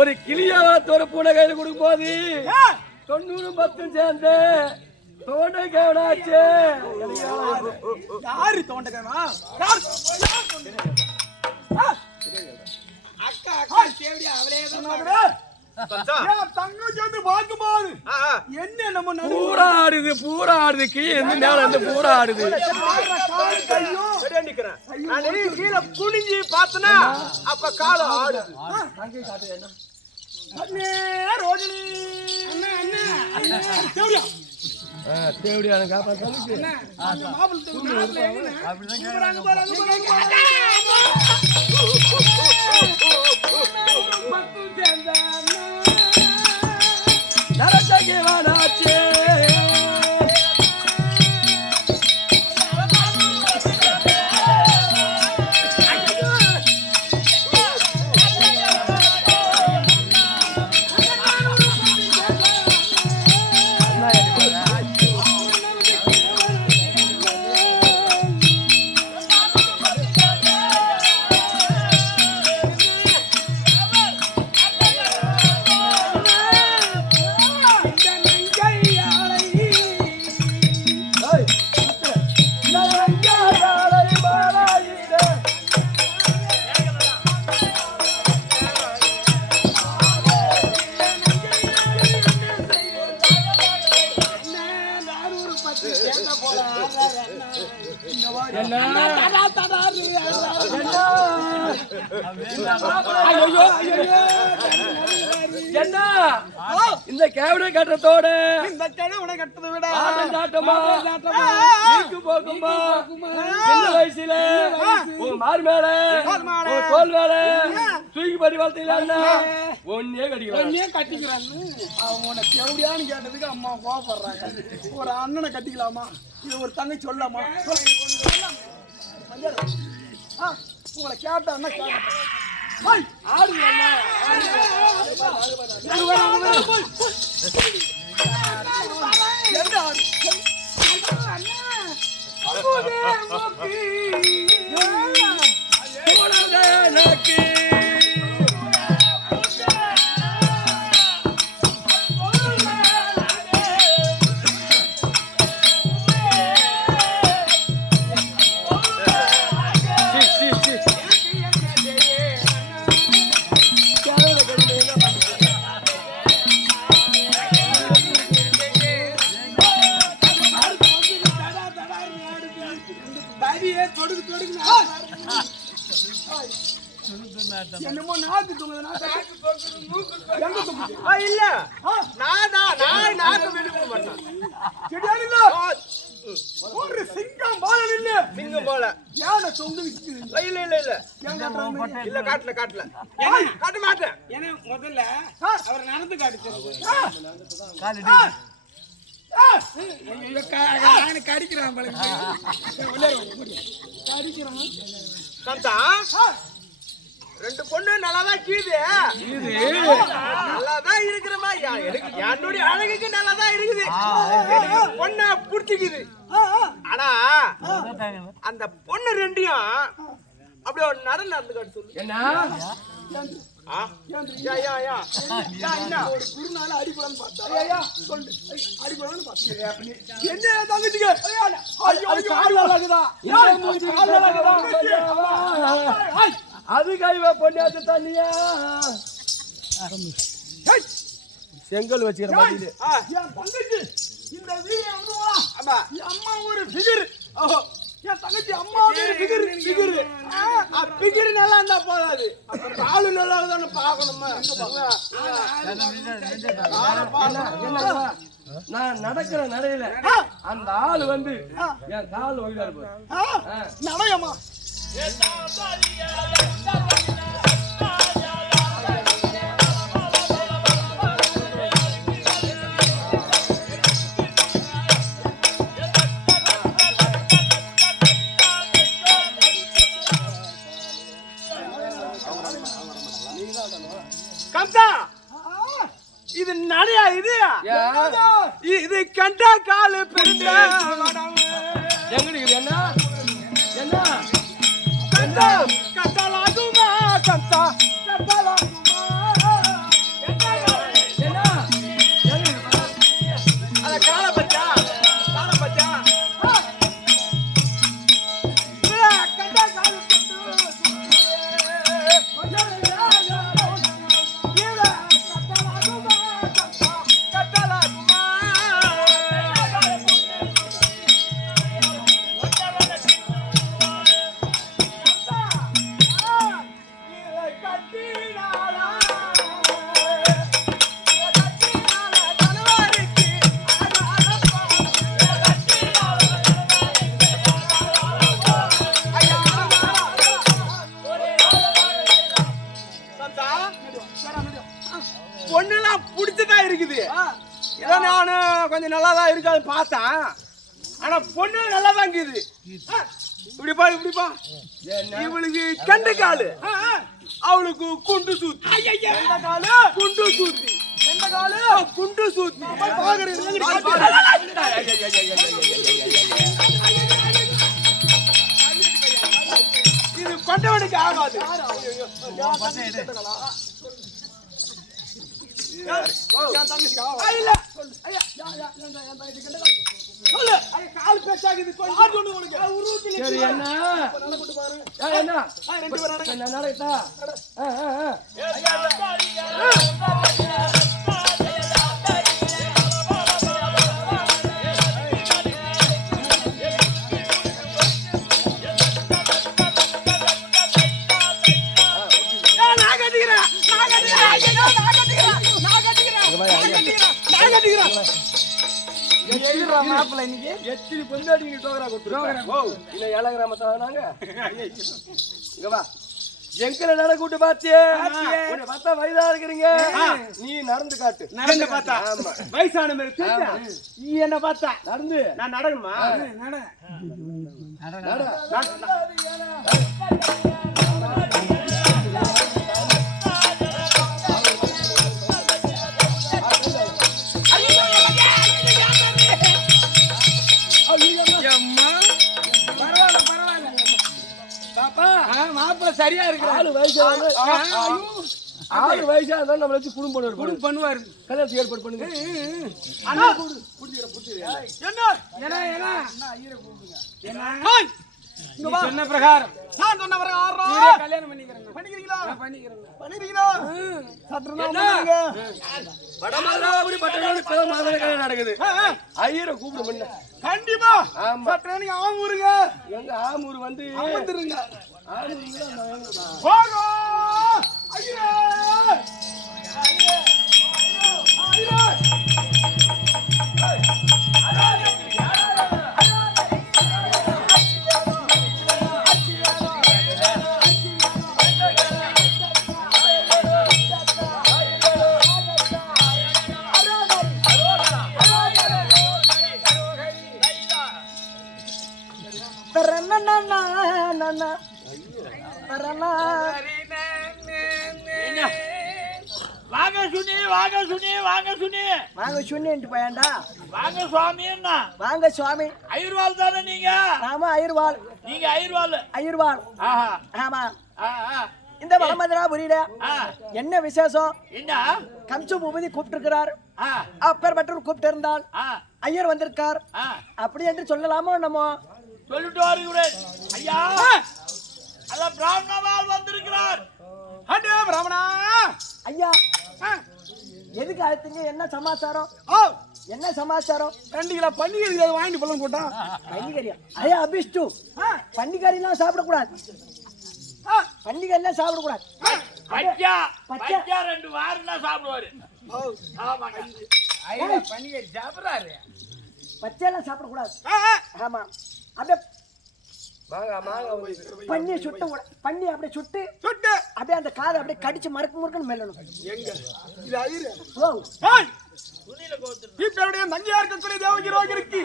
ஒரு கிளியாத்தோட பூனை கையில கொடுக்கும் போது 90 10 சேர்ந்து தோண்ட கேவனாச்சு. யாரு தோண்ட கேவனா? அக்கா அக்கா தேவடி அவளே தான் தங்கச்சி வந்து பாக்கும்போது என்ன நம்ம பூரா ஆடுது கீழே இருந்து மேல இருந்து பூரா ஆடுது. கீழே குனிஞ்சி பார்த்தனா அப்ப கால ஆடுது. ரோஜினி தேவடியான காப்பா நரசகிவானாச்சே இந்த கேவனை கட்டத்தோட இந்த கேவனை கட்டத்தை விட ஆட்டமா போகும்பா சின்ன வயசுல மாறு மேல தோல் மேல தூக்கி படி வளர்த்தீங்களா ஒன்னே கட்டிக்கிறான்னு அவனை கேவடியான்னு கேட்டதுக்கு அம்மா கோவப்படுறாங்க. ஒரு அண்ணனை கட்டிக்கலாமா? இது ஒரு தங்கை சொல்லாமா? உங்களை கேட்டான்னா என்னமோ நாக்கு தூங்குது இல்ல ஒரு சிங்கம் போல இல்ல சிங்கம் போல யானை தொங்கு இல்ல இல்ல இல்ல இல்ல காட்டல காட்டல காட்ட மாட்டேன். ஏன்னா முதல்ல அவர் நடந்து கடிக்கிறான் ரெண்டு பொண்ணு நல்லாதான் கீது நல்லாதான் இருக்கிறமா எனக்கு என்னுடைய அழகுக்கு நல்லாதான் இருக்குது. பொண்ண புடிச்சுக்குது. ஆனா அந்த பொண்ணு ரெண்டையும் அப்படியே ஒரு நடந்து காட்டு சொல்லு. என்ன அது கைவ பொண்ணாச்சு தண்ணியா செங்கல் வச்சுக்கிற மாதிரி இந்த அம்மா ஒரு ஃபிகர். என் தங்கச்சி அம்மா ஃபிகர் நல்லா இருந்தா போதாது, ஆளு நல்லா தானே பாக்கணுமா? நான் நடக்கிற நடையில அந்த ஆளு வந்து என் கால் ஒயிடா இருப்பாரு நடையம்மா. இது நடையா? இது கண்டா காலு பெருந்தா எங்களுக்கு என்ன என்ன கண்டா கட்டலாகுமா கண்டா கட்டலாகுமா இதான் நானு கொஞ்சம் நல்லா தான் இருக்காது பார்த்தேன். ஆனா பொண்ணு நல்லா தான் இருக்குது. இப்படிப்பா இப்படிப்பா இவளுக்கு கண்டு காலு, அவளுக்கு குண்டு சூத்தி. எந்த காலு குண்டு சூத்தி, எந்த காலு குண்டு சூத்தி. இது கொண்டவனுக்கு ஆகாது. கால் பேசாகுது. சரி என்ன நடக்கா எத்தனை பொண்டாட்டி நீங்க டோகரா கொடுத்துருக்கோம். இல்ல 7 கிராமத்தை நாங்க இங்க வா. எங்களை நட கூட்டு பாத்தியே, உன்னை பார்த்தா வயதா இருக்கிறீங்க. நீ நடந்து காட்டு. நடந்து பார்த்தா வயசான மாதிரி தெரிஞ்சா? நீ என்ன பார்த்தா நடந்து நான் நடக்கணுமா? மாப்பிள்ள சரியா இருக்கு. 4 வயசா இருந்தா நம்மள வச்சு குடும்பம் பண்ணுவாரு. கல்யாணத்துக்கு ஏற்பாடு பண்ணுங்க. சொன்ன பிரகாரம் கல்யாணம் பண்ணிக்கிறேன். நடக்குது. ஐயரை கூப்பிட பண்ண கண்டிப்பா. ஆமூருங்க எங்க ஆமூர் வந்து வாங்க சுனி வாங்க சுனி வாங்க சுனி வாங்க சுனின்ட்டு போயாண்டா. வாங்க சுவாமி. என்ன வாங்க சுவாமி. ஐயர்வாள் தானே நீங்க? ஆமா ஐயர்வாள். நீங்க ஐயர்வாள்? ஐயர்வாள். ஆஹா ஆமா. இந்த வடமதுராபுரியில என்ன விசேஷம்? என்ன கம்சு பூபதி கூப்பிட்டிருக்கிறார். அப்பேற்பட்டவர் கூப்பிட்டு இருந்தால் ஐயர் வந்திருக்கார் அப்படி என்று சொல்லலாமோ நம்ம சொல்லிட்டு வருகிறேன். ஐயா அத பிராமணவால் வந்திருக்கிறார். அடே பிராமணா ஐயா எதுக்கு அழைத்தீங்க? என்ன சமாச்சாரம்? என்ன சமாச்சாரம்? 2 கிலோ பன்னிக்கறி வாங்கிட்டு போலாம் போட்டான். பன்னிக்கறியா? ஐயா அபிஷ்டு பன்னிக்கறிலாம் சாப்பிடக்கூடாது. பன்னிக்கறிலாம் சாப்பிடக்கூடாது. பச்சா பச்சா 2 வாரம்னா சாப்பிடுவாரு. ஆமா ஐயா பன்னிக்கறி சாப்பிடுறாரு. பச்சையெல்லாம் சாப்பிடக்கூடாது. ஆமா அப்படியே பண்ணி சுட்டு பண்ணி அப்படியே சுட்டு அப்படியே அந்த காதை அப்படியே கடிச்சு மறுக்குன்னு மெல்லணும். எங்க இது ஐயரு துணியில கோத்து இப்பருடைய நஞ்சியா இருக்கக்கூடிய தேவகி ரோகிக்கு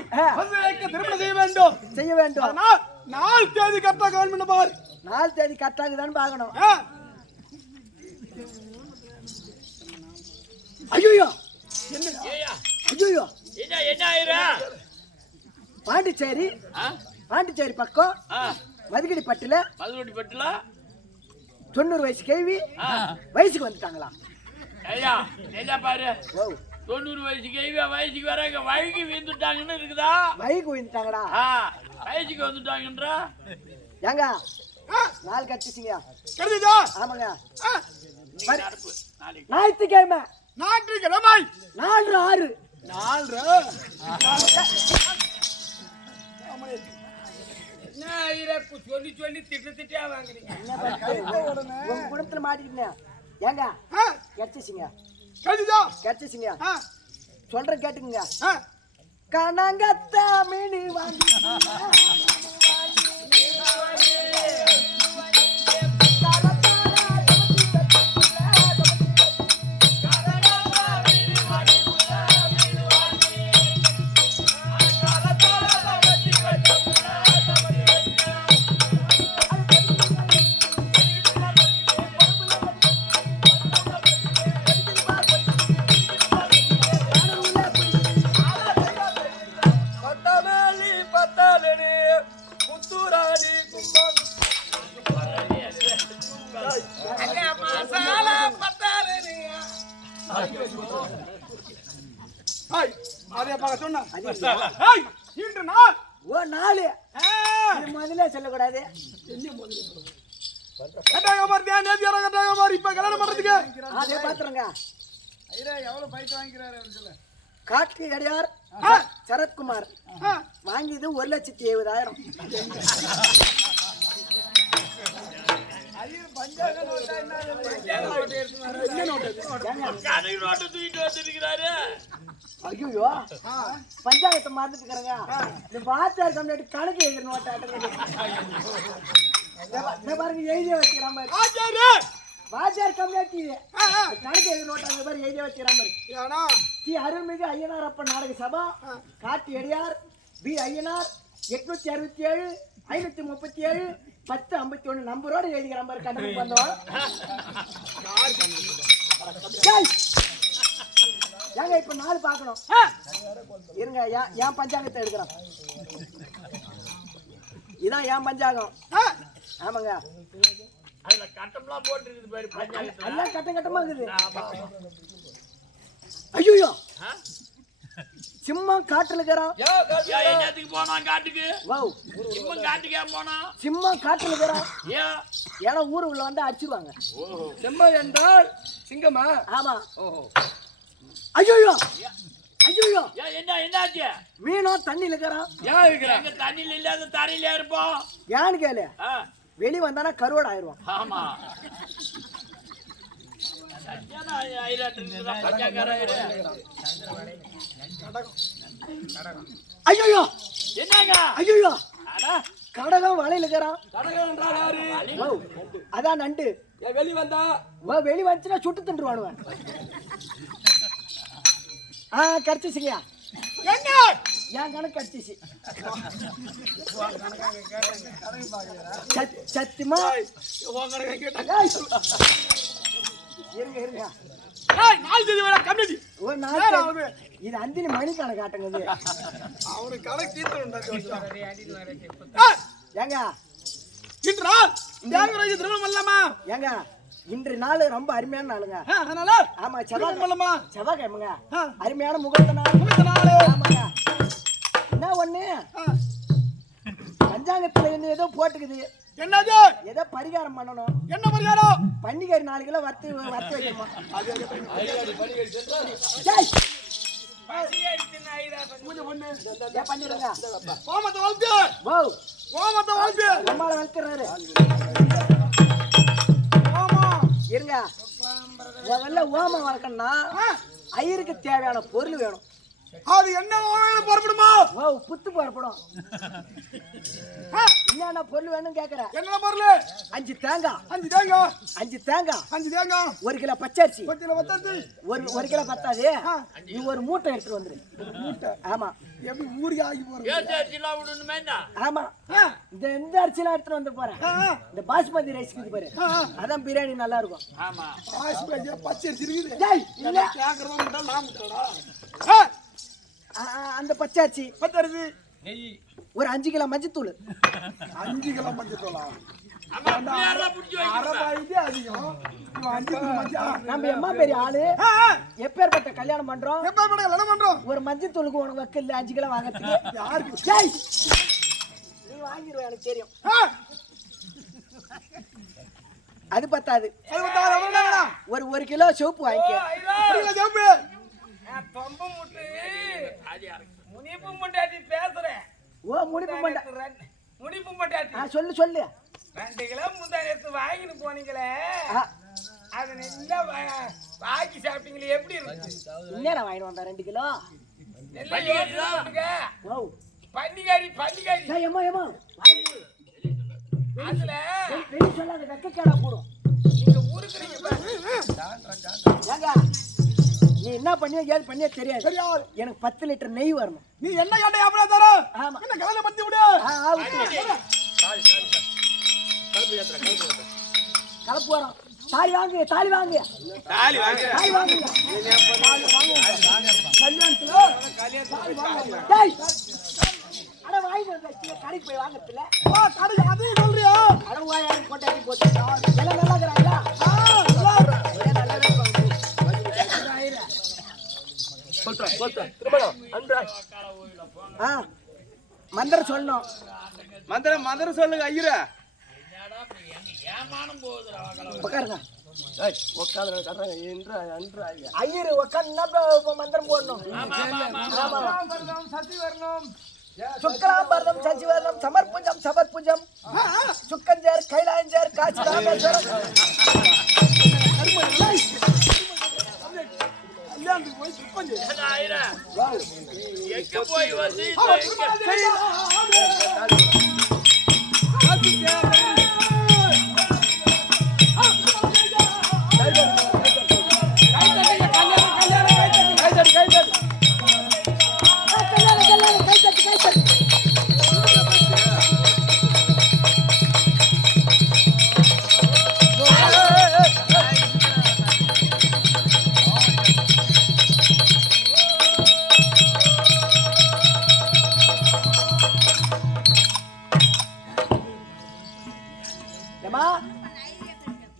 திருமணம் செய்ய வேண்டும். ஆனால் 4 தேதி கரெக்டா கவர்மெண்ட் பாரு. 4 தேதி கரெக்டாகுதான்னு பார்க்கணும். ஐயோ என்ன ஐயோ என்ன என்ன ஆயிரா? பாண்டிச்சேரி பக்கம் மதுகடி பட்டுல 90 வயசு கேள்வி வயசுக்கு வந்துட்டாங்களா? ஐயா நெல்லா பாரு 90 வயசு கேள்வி வயசுக்கு வராங்க. வயசுக்கு வீந்துட்டாங்கன்னு இருக்குதா? வயசுக்கு வீந்துட்டாங்கடா. வயசுக்கு வந்துட்டாங்கன்றா ஏங்க 4 கட்டிச்சிங்க. ஆமாங்க. ஞாயிற்றுக்கிழமை 4 சொல்லி சொல்லி திட்டியா வாங்குறீங்க. உங்க குடும்பத்துல மாட்டிக்கிட்டேன். ஏங்க கட்டிச்சிங்க சொல்றேன் கேட்டுக்குங்க. கனங்கத்தா மீனி வாங்கி அதே பார்க்க சொன்னா அது இல்லையா? ஏய், இன்று நாள் ஓ 4 இது முதல்ல சொல்லக்கூடாது. கட்டாக மாதிரி நேத்து யாரோ கட்டாக மாதிரி இப்ப கல்யாணம் பண்றதுக்கு அதே பாத்துறங்க. எவ்வளவு பைசா வாங்கிக்கிறாரு சொல்லு. காட்டு அடியார் சரத்குமார் வாங்கியது 1,70,000. கணக்கு நோட்டு தூக்கிட்டு வந்திருக்கிறாரு. ஐயோ பஞ்சாயத்தை மறந்துட்டுக்கிறங்க. இந்த வாத்தியார் கம்யூனிட்டி கணக்கு எழுதுற நோட்டாட்ட பாருங்க எழுதிய வச்சுக்கிற மாதிரி. வாத்தியார் கம்யூனிட்டி கணக்கு எழுதுற நோட்டா மாதிரி எழுதிய வச்சுக்கிற மாதிரி. டி அருள்மிகு ஐயனார் அப்ப நாடக சபா காட்டு எடியார் பி ஐயனார் 867 537 1051 நம்பரோட எழுதிக்கிற மாதிரி கணக்கு வந்தோம். ஏங்க இப்ப 4 பார்க்கணும். இருங்க ஏன் பஞ்சாங்கத்தை எடுக்கிறோம். இதான் ஏன் பஞ்சாங்கம். ஆமாங்க அதுல கட்டம்லாம் போட்டுருக்குது பாரு பஞ்சாயத்துல. எல்லாம் கட்டமா இருக்குது. ஐயோ சிம்மம் காட்டுல இருக்கிறான். ஏன் என்னத்துக்கு போனான் காட்டுக்கு? வாவ் சிம்மம் காட்டுக்கு ஏன் போனான்? சிம்மம் காட்டுல இருக்கிறான். ஏன்? ஏன்னா ஊருக்குள்ள வந்து அடிச்சுவாங்க. செம்மம் என்றால் சிங்கமா? ஆமா. ஓஹோ. ஐயோ ஐயோ ஏன் என்னாச்சு? மீனும் தண்ணியில இருக்கிறான். ஏன் இருக்கிறா? எங்க தண்ணியில இல்லாத தரையில இருப்போம். ஏன்னு கேளு, வெளி வந்தானா கருவாடு ஆயிடுவான். ஆமா ஐயோ என்னங்க? ஐயோ கடகம் வலையில இருக்கிறான். கடகம் என்றால் யாரு? அதான் நண்டு. ஏன் வெளி வந்தா? வெளி வந்துச்சுன்னா சுட்டு தின்றுவானுவன். கடிச்சிச்சுங்க. என்ன என் கணக்கு கடிச்சிச்சு. சத்தியமா இருங்க இருங்க. ஒரு நாள் இது அந்தினி மணி கணக்கு காட்டுங்க. அவரு கணக்கு தீர்த்து ஏங்க திருமணம் இல்லாமா ஏங்க இன்று நாள் ரொம்ப அருமையான நாளுங்க. அதனால ஆமா செவ்வாய்க்கிழமை செவ்வாய்க்கிழமைங்க அருமையான முகூர்த்த நாள். ஆமாங்க. என்ன ஒண்ணு பஞ்சாங்கத்துல ஏதோ போட்டுக்குது. என்னது? ஏதோ பரிகாரம் பண்ணணும். என்ன பரிகாரம்? பண்டிகை 4 கிலோ வறுத்து வைக்கணுமா? பண்ணிடுங்க. கோமத்தை வளர்த்து வா கோமத்தை வளர்த்து நம்மள வளர்க்கிறாரு. இருங்க முதல்ல ஓமம் வளர்க்கணும்னா ஐயருக்கு தேவையான பொருள் வேணும். அது என்ன புறப்படுமா? புத்து புறப்படும். என்னென்ன பொருள் வேணும் கேக்குற? என்ன பொருள்? 5 தேங்காய் 5 தேங்காய் 5 தேங்காய் 5 தேங்காய் 1 கிலோ பச்சரிசி 1 கிலோ பச்சரிசி 1 கிலோ பத்தாது. நீ ஒரு மூட்டை எடுத்துட்டு வந்துரு. மூட்டை? ஆமா. எப்படி ஊருக்கு ஆகி போறது? ஏசிலாம் விடணுமே என்ன? ஆமா. இந்த அரிசிலாம் எடுத்துட்டு வந்து போறேன். இந்த பாஸ்மதி ரைஸ் இது பாரு. அதான் பிரியாணி நல்லா இருக்கும். ஆமா பாஸ்மதி பச்சரிசி இருக்குது. டேய் இல்ல கேக்குறதா முட்டா நான் முட்டாடா. அந்த பச்சரிசி பச்சரிசி ஒரு 5 கிலோ மஞ்சத்தூள் 5 கிலோ மஞ்சத்தூளா? ஆமா பிள்ளையாரா புடிச்சு வைக்க. அரபாயிதே அதிகம். 5 கிலோ மஞ்சள். நம்ம எம்மா பெரிய ஆளு எப்பேர்பட்ட கல்யாணம் பண்றோம். எப்ப பண்ற கல்யாணம் பண்றோம்? ஒரு மஞ்சத்தூளுக்கு உனக்கு வக்கல்ல 5 கிலோ வாங்கறதுக்கு யாருக்கு? டேய் நீ வாங்கிடுவ எனக்கு தெரியும். அது பத்தாது. அது வந்தா வரணும்டா. ஒரு 1 கிலோ சோப்பு வாங்கிக்க. 1 கிலோ சோப்பு. தொம்பு முட்டு முனிப்பு முட்டாட்டி பேசுறேன். முடிப்பு பண்ண முடிப்பு முட்டாட்டி சொல்லு சொல்லு. 2 கிலோ முந்தானத்து வாங்கிட்டு போனீங்களே அது நல்லா வாங்கி சாப்பிட்டீங்களே எப்படி இருக்கு? என்ன வாங்கிட்டு வந்தா 2 கிலோ பன்னிகாரி பன்னிகாரி டேய் அம்மா அம்மா அதுல வெளிய சொல்லாத வெக்கக்கேடா போடும். நீங்க ஊருக்குறீங்க பாரு. ஏங்க நீ என்ன பண்ணியோ ஏது பண்ணியோ தெரியாது. தெரியாது. எனக்கு 10 லிட்டர் நெய் வரணும். நீ என்ன கேட்ட அப்படியே தர? ஆமா. என்ன கவலை பத்தி விடு. கலப்பு வரோம். தாலி வாங்கு தாலி வாங்கு தாலி வாங்க. தாலி வாங்கு. கல்யாணத்துல டேய் அட வாங்கி வந்து கடைக்கு போய் வாங்கறதுல கடை அதே சொல்றியா? அட வாயாரு போட்டாட்டி போட்டு எல்லாம் நல்லா இருக்கறாங்களா? நல்லா சொல்றா திருமணம் அன்றாய் ஆ மந்திரம் சொல்லணும். மந்திரம் சொல்லுங்க ஐயரே. ஏமானம் போகுதுடா உட்காருங்க. உட்காந்து கட்டுறாங்க என்றாய் அன்றாய் ஐயரு உட்காந்து மந்திரம் போடணும். சசி வரணும். சுக்கலாம்பரம் சசிவரணம் சமர்புஜம் சமர்புஜம் சுக்கஞ்சர் கைலாஞ்சர் காட்சி ராமேஸ்வரம் எங்க போய் வந்து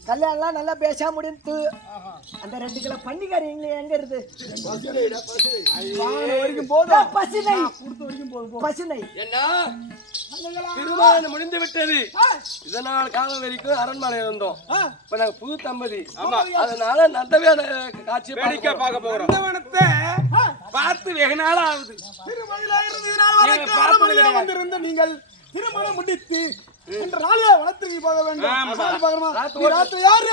கல்யாணம்லாம் நல்லா பேச முடிந்து அந்த 2 கிலோ பன்னிக்காரி எங்க இருக்கு? வரைக்கும் போதும் பசுனை பசுனை என்ன திருமணம் முடிந்து விட்டது. இதனால் காலம் வரைக்கும் அரண்மனை இருந்தோம். இப்ப நாங்க புது தம்பதி. அதனால நந்தவேட காட்சி பார்க்க போறோம். நந்தவனத்தை பார்த்து வெகு நாள் ஆகுது. திருமணம் நீங்கள் திருமணம் முடித்து இன்று நாளே வளர்த்துக்கு போக வேண்டும். ராத்திரி யாரு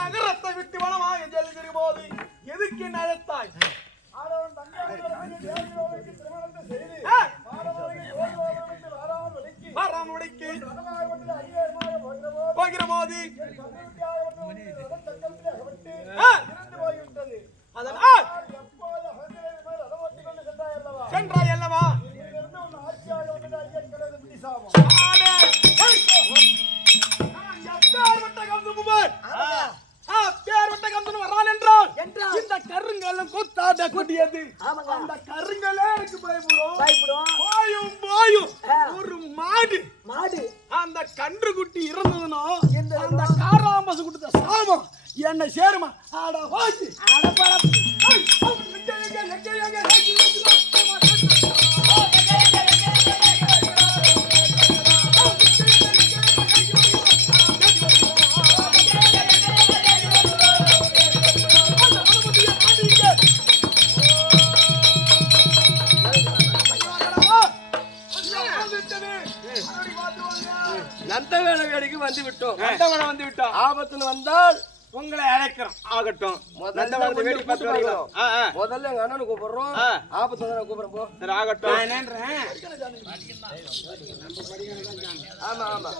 நகரத்தை விட்டு வனமாக செல்கிற போது எதுக்கு நடத்தாய்? போகிற போது அதனால் சென்றாய் அல்லவா? இந்த கருங்கல்லும் கூத்தாட கூட்டியது. அந்த கருங்கலே எனக்கு பயப்படும். போயும் ஒரு மாடு அந்த கன்று குட்டி இறந்ததுன்னா அந்த காராம்பசு கொடுத்த சாபம் என்ன சேருமா? ஆட போச்சு. நந்தவேட வேடிக்கு வந்து விட்டோம். ஆபத்துன்னு வந்தால் உங்களை அழைக்கிறோம். ஆகட்டும். முதல்ல எங்க அண்ணனு கூப்பிடுறோம். ஆபத்து வந்து கூப்பிடுறோம். போ. சரி ஆகட்டும். ஆமா ஆமா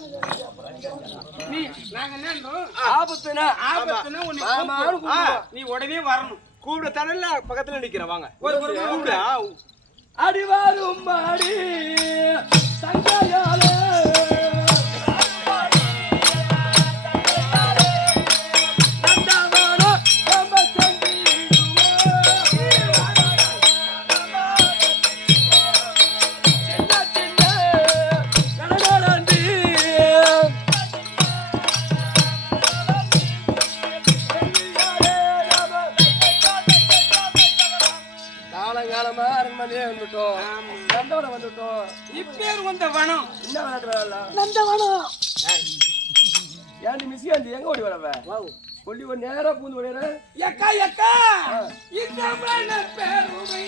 நீ நாங்க என்னன்றோம்? ஆபத்துனா நீ உடனே வரணும். கூப்பிட தரல பக்கத்துல நிக்கிறேன். வாங்க. அடிவாரும் மாடி தங்கையாலே அரண்மனையே வந்துட்டோம். வந்துட்டோம். இப்ப விளையாட்டு விளையாடலாம். நந்தவனம். ஏன்டி மிஸ்ஸியாண்டி எங்க ஓடி வரவ? கொல்லி ஒரு நேரா பூந்து ஓடிற. எக்கா எக்கா இந்த மன பெருமை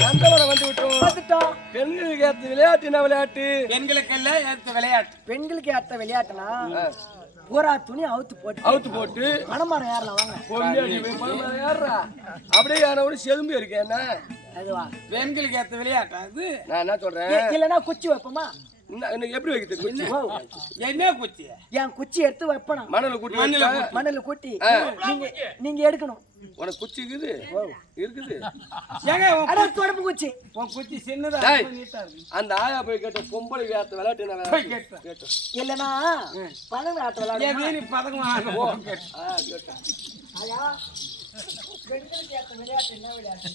நந்தவனம் வந்து விட்டோம். வந்துட்டோம். பெண்களுக்கு ஏற்ற விளையாட்டு என்ன விளையாட்டு? பெண்களுக்கெல்லாம் ஏற்ற விளையாட்டு. பெண்களுக்கு ஏற்ற விளையாட்டுனா பூரா துணி அவுத்து போட்டு பணமரம் ஏறலாம் வாங்க. பொம்பளை ஏறுறா அப்படியே யானோட செதும்பி இருக்கேன். என்ன அதுவா பெண்களுக்கு ஏற்ற விளையாட்டு அது? நான் என்ன சொல்றேன், இல்லைன்னா குச்சி வைப்போமா? எப்படி வைக்கிறது? குச்சி என்ன குச்சி? என் குச்சி எடுத்து வைப்பணும். மணல கூட்டி மண்ணில் கூட்டி நீங்க எடுக்கணும். உனக்கு குச்சி இருக்குது இருக்குது. தொடப்பு குச்சி. உன் குச்சி சின்னதா அந்த ஆயா போய் கேட்ட பொம்பளை விளையாட்டு விளையாட்டு என்ன கேட்டோம். இல்லைன்னா பணம் விளையாட்டு விளையாடு. பதக்கம் ஆயா பெண்களுக்கு ஏற்ற விளையாட்டு என்ன விளையாட்டு?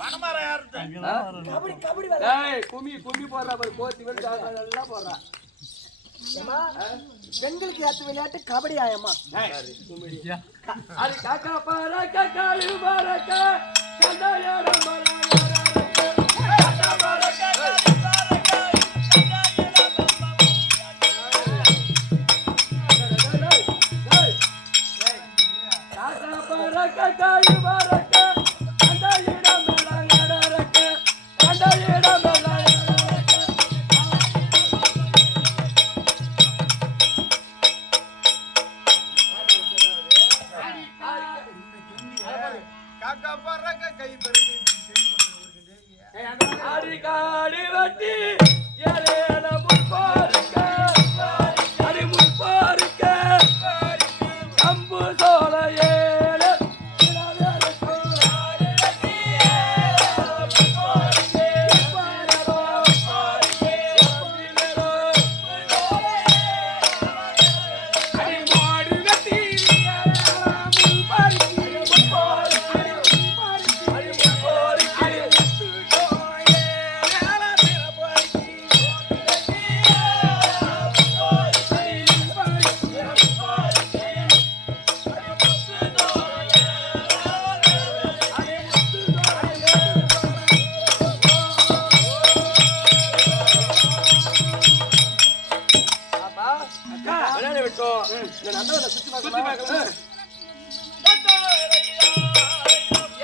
பணமரம் ஏறுது. கபடி கபடி விளையாட்டு. கும்மி போடுறா பாரு, கோத்தி நல்லா போடுறா. பெண்களுக்கு ஏற்ற விளையாட்டு கபடி ஆயம்மா. அது காக்கா பாரக்கா காளி பாரக்கா கண்டாயாட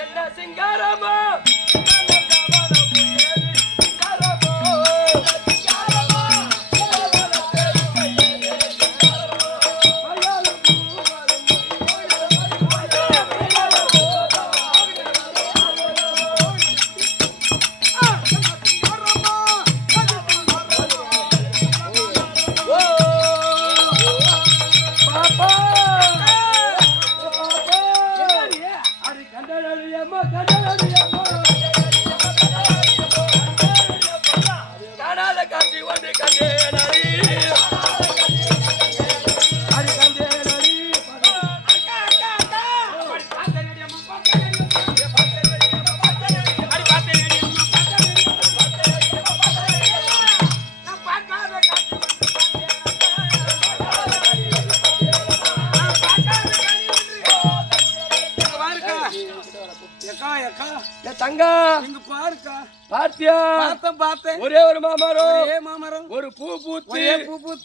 என்ன சிங்காரமா தங்கா இங்க பாருக்கா. பார்த்தியா? பார்த்தேன். ஒரே ஒரு மாமரம், ஒரு பூ பூத்து,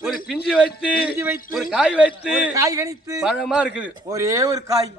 ஒரு பிஞ்சு வைத்து, ஒரு காய் வைத்து, காய் கணித்து பழமா இருக்குது. ஒரே ஒரு காய்.